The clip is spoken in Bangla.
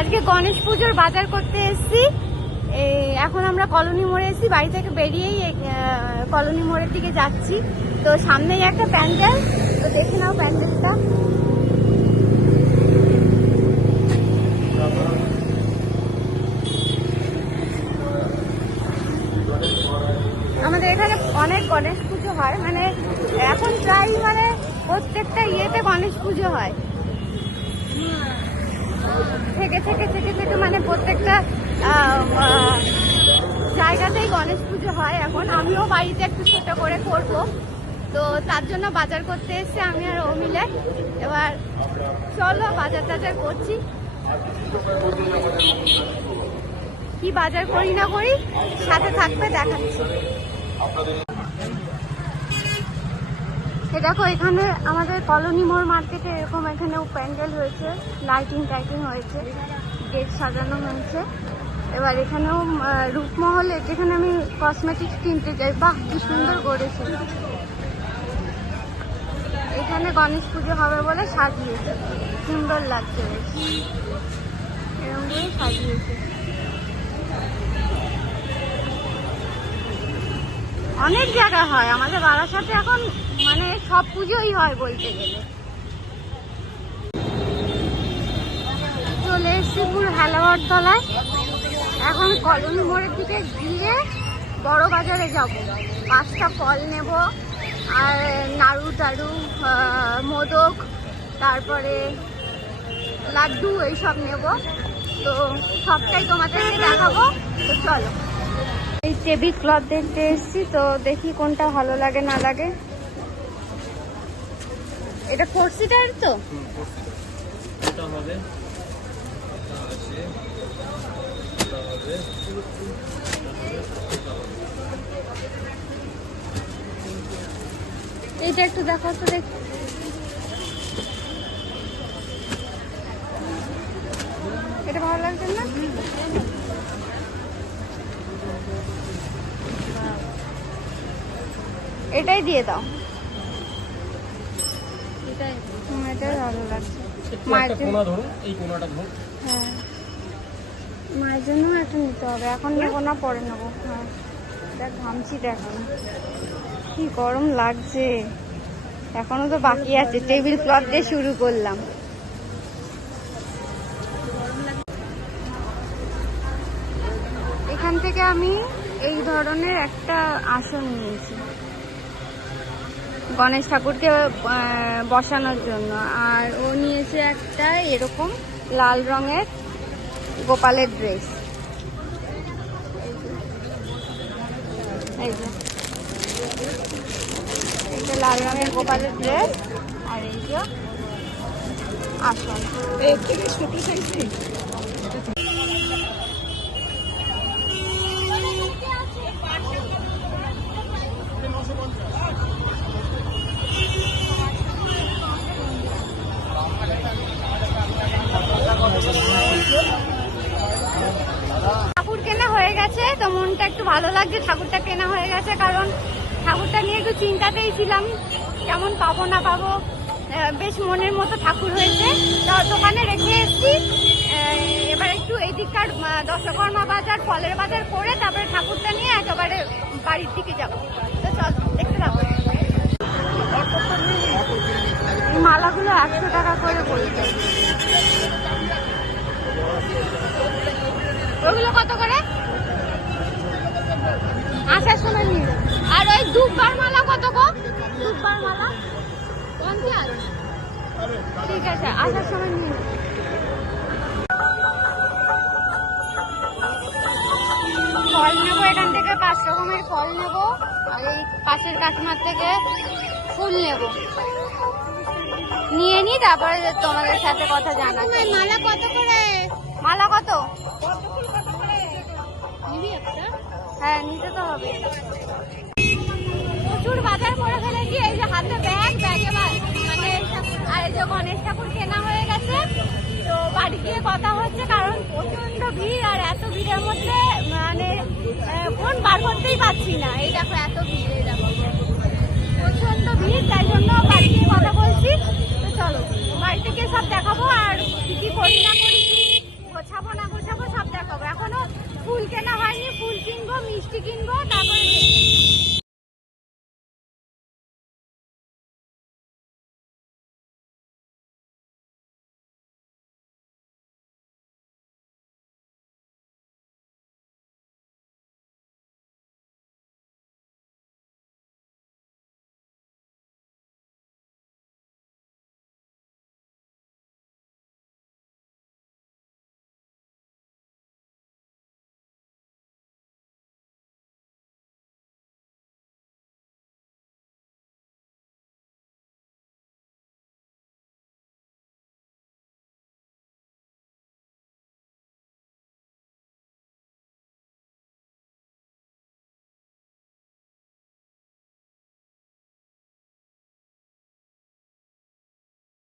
আজকে গণেশ পুজোর বাজার করতে এসেছি। এখন আমরা কলোনি মোড়ে এসেছি, বাড়ি থেকে বেরিয়েই কলোনি মোড়ের দিকে যাচ্ছি। তো সামনেই একটা প্যান্ডেল, তো দেখে নাও প্যান্ডেলটা। আমাদের এখানে অনেক গণেশ পুজো হয়, মানে এখন প্রায় মানে প্রত্যেকটা ইয়েতে গণেশ পুজো হয়। থেকে থেকে থেকে থেকে মানে প্রত্যেকটা জায়গাতেই গণেশ পুজো হয়। এখন আমিও বাড়িতে একটু ছোট করে করব, তো তার জন্য বাজার করতে এসেছি আমি আর ও মিলে। এবার চলো বাজার টাজার করছি, কি বাজার করি না করি সাথে থাকবে, দেখাচ্ছি। দেখো এখানে আমাদের কলোনি মোড় মার্কেটে এরকম এখানেও প্যান্ডেল হয়েছে, লাইটিং টাইটিং হয়েছে, গেট সাজানো হয়েছে। এবার এখানেও রূপমহলে, যেখানে আমি কসমেটিক্স কিনতে যাই, বাহ কি সুন্দর করেছে। এখানে গণেশ পুজো হবে বলে সাজিয়েছে, সুন্দর লাগছে বেশ, এরকম করে সাজিয়েছে। অনেক জায়গা হয় আমাদের বারাসাতে, এখন মানে সব পুজোই হয় বলতে গেলে। চলে এসছি পুরো হেলাওয়ার তলায়। এখন কলোনি মোড়ের দিকে গিয়ে বড় বাজারে যাব, 5টা ফল নেব আর নাড়ু টাড়ু, মোদক, তারপরে লাড্ডু এইসব নেব। তো সবটাই তোমাদেরকে দেখাবো, তো চলো। এই টেবিল ক্লথ দেখতে এসেছি, তো দেখি কোনটা ভালো লাগে না লাগে। এটা 4 সিটার তো, এইটা একটু দেখাও তো দেখি। এটা ভালো লাগছে না? এটাই দিয়ে দাও, এটাই ভালো লাগছে। মায়ের জন্য, হ্যাঁ মায়ের জন্য একটা নিতে হবে। এখন নেবো না, পরে নেবো। হ্যাঁ দেখ ঘামছি, দেখো কি গরম লাগছে। এখনো তো বাকি আছে, টেবিল ক্লথ দিয়ে শুরু করলাম। এখান থেকে আমি এই ধরনের একটা আসন নিয়েছি গণেশ ঠাকুরকে বসানোর জন্য, আর ও নিয়েছে একটা এরকম লাল রঙের গোপালের ড্রেস। এই যে এটা লাল রঙের গোপালের ড্রেস, আর এই যে আসন। ছোট সাইজ ঠাকুর কেনা হয়ে গেছে, তো মনটা একটু ভালো লাগছে। ঠাকুরটা কেনা হয়ে গেছে, কারণ ঠাকুরটা নিয়ে একটু চিন্তাতেই ছিলাম, কেমন পাবো না পাবো। বেশ মনের মতো ঠাকুর হয়েছে, তো দোকানে রেখে এসেছি। এবার একটু এই দিককার দশকর্মা বাজার, ফলের বাজার করে তারপরে ঠাকুরটা নিয়ে একেবারে বাড়ির দিকে যাবো। তো চল দেখতে থাকবো। এই মালাগুলো 100 টাকা করে পড়ছে। ওগুলো কত করে? আসার সময় নিয়ে। আর ওই দুব্বার মালা কত গো? দুব্বার মালা 50। ঠিক আছে, আসার সময় নিয়ে। ফল নেবো এখান থেকে, 5 রকমের ফল নেবো, আর এই পাশের কাকিমার থেকে ফুল নেবো। নিয়ে নি, তারপরে তোমাদের সাথে কথা জানাচ্ছি। মালা কত করে? মালা কত? হ্যাঁ নিতে তো হবে। প্রচুর বাজার করে ফেলেছি। এই যে হাতে ব্যাগ, ব্যাগে মানে আর এই যে গণেশ ঠাকুর কেনা হয়ে গেছে। তো বাড়ি গিয়ে কথা হচ্ছে, কারণ প্রচন্ড ভিড়, আর এত ভিড়ের মধ্যে মানে ফোন বার করতেই পারছি না। এই দেখো এত ভিড়, এই দেখো প্রচন্ড ভিড়, তাই জন্য বাড়ি গিয়ে কথা বলছি। তো চলো বাড়িতে গিয়ে সব দেখাবো, আর কি কি করি না করি।